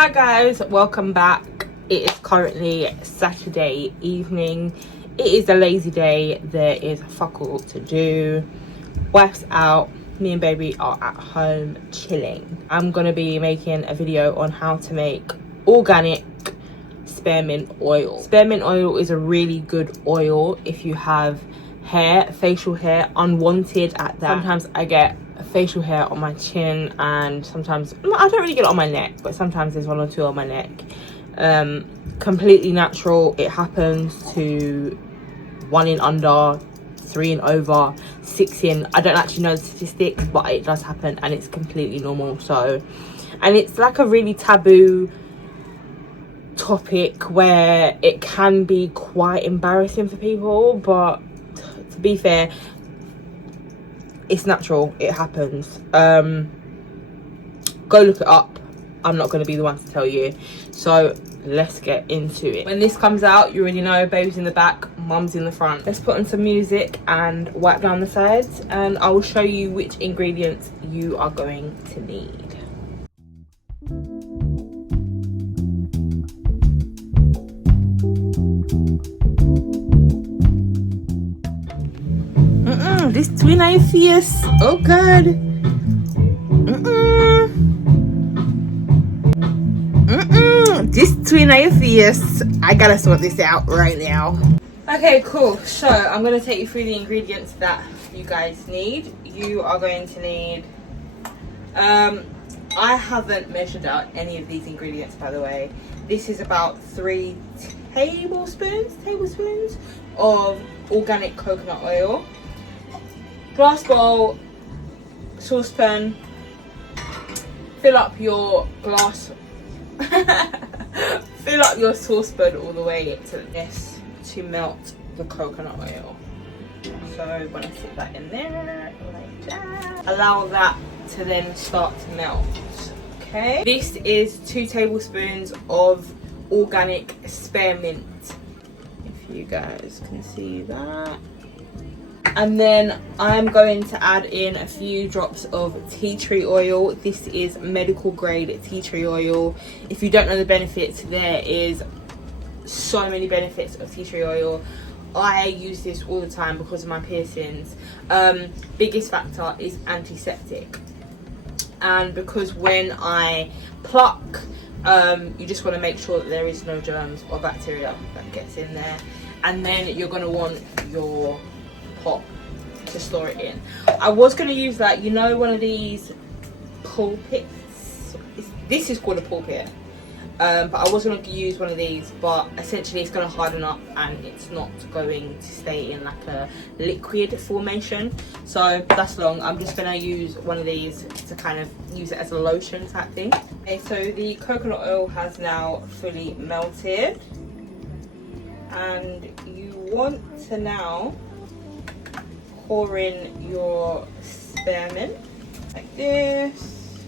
Hi guys, welcome back. It is currently Saturday evening. It is a lazy day. There is fuck all to do. Wife's out, me and baby are at home chilling. I'm gonna be making a video on how to make organic spearmint oil. Spearmint oil is a really good oil if you have hair, facial hair, unwanted at that. Sometimes I get facial hair on my chin, and sometimes I don't really get it on my neck, but sometimes there's one or two on my neck. Completely natural. It happens to 1 in under, 3 in over, 6 in, I don't actually know the statistics, but it does happen and it's completely normal. So, and it's like a really taboo topic where it can be quite embarrassing for people, but to be fair, it's natural. It happens. Go look it up. I'm not going to be the one to tell you. So let's get into it. When this comes out, you already know baby's in the back, mum's in the front. Let's put on some music and wipe down the sides, and I will show you which ingredients you are going to need. This twin eye face. Oh god. This twin eye face. I gotta sort this out right now. Okay, cool. So I'm gonna take you through the ingredients that you guys need. You are going to need I haven't measured out any of these ingredients, by the way. This is about 3 tablespoons of organic coconut oil. Glass bowl, saucepan, fill up your glass, fill up your saucepan all the way to this to melt the coconut oil. So I'm gonna stick that in there like that. Allow that to then start to melt. Okay. This is 2 tablespoons of organic spearmint. If you guys can see that. And then I'm going to add in a few drops of tea tree oil. This is medical grade tea tree oil. If you don't know the benefits, there is so many benefits of tea tree oil. I use this all the time because of my piercings. Biggest factor is antiseptic, and because when I pluck, you just want to make sure that there is no germs or bacteria that gets in there. And then you're going to want your pot to store it in. I was going to use that, you know, one of these pulpits. This is called a pulpit, but I was going to use one of these, but essentially it's going to harden up and it's not going to stay in like a liquid formation, so that's long. I'm just going to use one of these to kind of use it as a lotion type thing. Okay, so the coconut oil has now fully melted, and you want to now pour in your spearmint like this.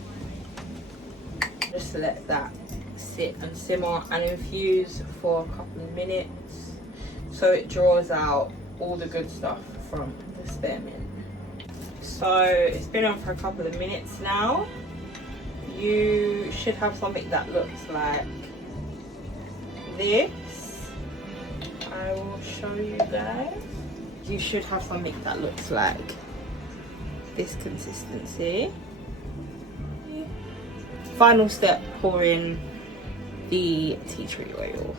Just let that sit and simmer and infuse for a couple of minutes so it draws out all the good stuff from the spearmint. So it's been on for a couple of minutes now. You should have something that looks like this. I will show you guys. You should have something that looks like this consistency. Final step, pour in the tea tree oil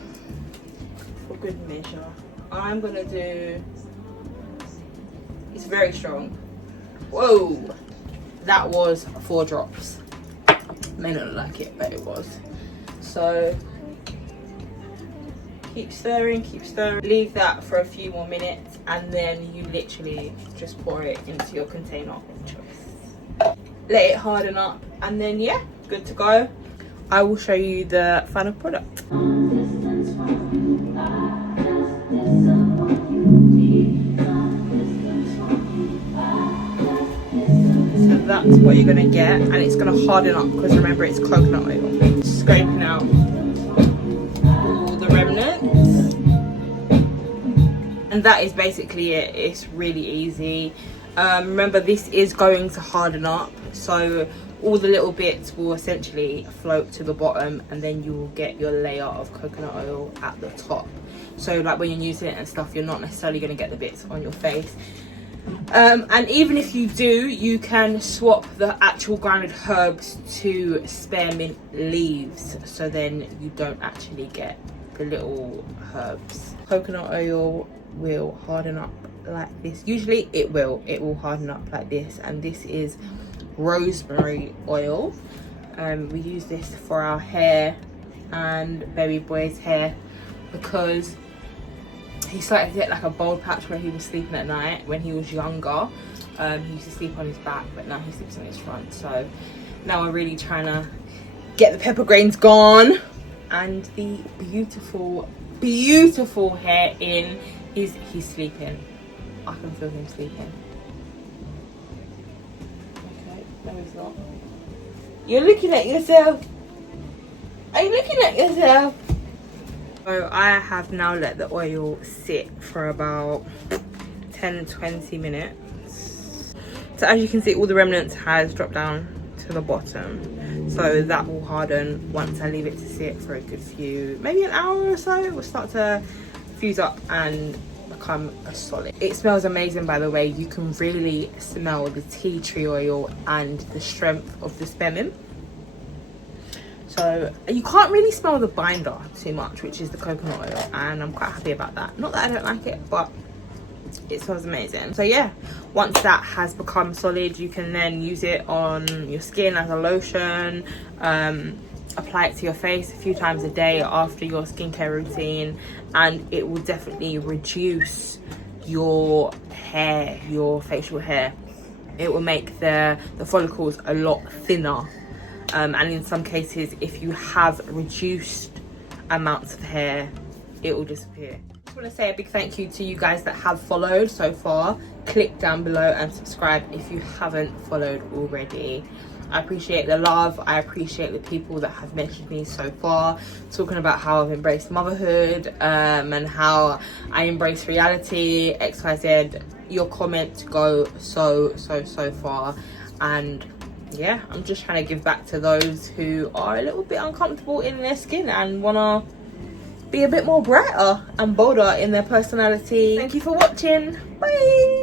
for good measure. I'm gonna do, it's very strong. Whoa, that was 4 drops. May not look like it, but it was. So keep stirring, leave that for a few more minutes, and then you literally just pour it into your container of choice. Let it harden up, and then yeah, good to go. I will show you the final product. So that's what you're gonna get, and it's gonna harden up because remember it's coconut oil. Scraping out all the remnants, and that is basically it. It's really easy. Remember, this is going to harden up, so all the little bits will essentially float to the bottom, and then you will get your layer of coconut oil at the top. So like when you're using it and stuff, you're not necessarily going to get the bits on your face. And even if you do, you can swap the actual grounded herbs to spearmint leaves, so then you don't actually get the little herbs. Coconut oil will harden up like this. Usually it will harden up like this, and this is rosemary oil. We use this for our hair and baby boy's hair because he started to get like a bald patch where he was sleeping at night when he was younger. He used to sleep on his back, but now he sleeps on his front. So now we're really trying to get the pepper grains gone, and the beautiful hair in. He's sleeping. I can feel him sleeping. Okay, no he's not. You're looking at yourself. Are you looking at yourself? So I have now let the oil sit for about 10-20 minutes. So as you can see, all the remnants has dropped down to the bottom. So that will harden once I leave it to sit for a good few, maybe an hour or so. It will start to fuse up and become a solid. It smells amazing, by the way. You can really smell the tea tree oil and the strength of the spearmint. So you can't really smell the binder too much, which is the coconut oil, and I'm quite happy about that. Not that I don't like it, but it smells amazing. So yeah, once that has become solid, you can then use it on your skin as a lotion. Apply it to your face a few times a day after your skincare routine, and it will definitely reduce your hair, your facial hair. It will make the follicles a lot thinner. And in some cases, if you have reduced amounts of hair, it will disappear. I just want to say a big thank you to you guys that have followed so far. Click down below and subscribe if you haven't followed already. I appreciate the love. I appreciate the people that have messaged me so far, talking about how I've embraced motherhood, and how I embrace reality, XYZ. Your comments go so far, and yeah, I'm just trying to give back to those who are a little bit uncomfortable in their skin and want to be a bit more brighter and bolder in their personality. Thank you for watching. Bye.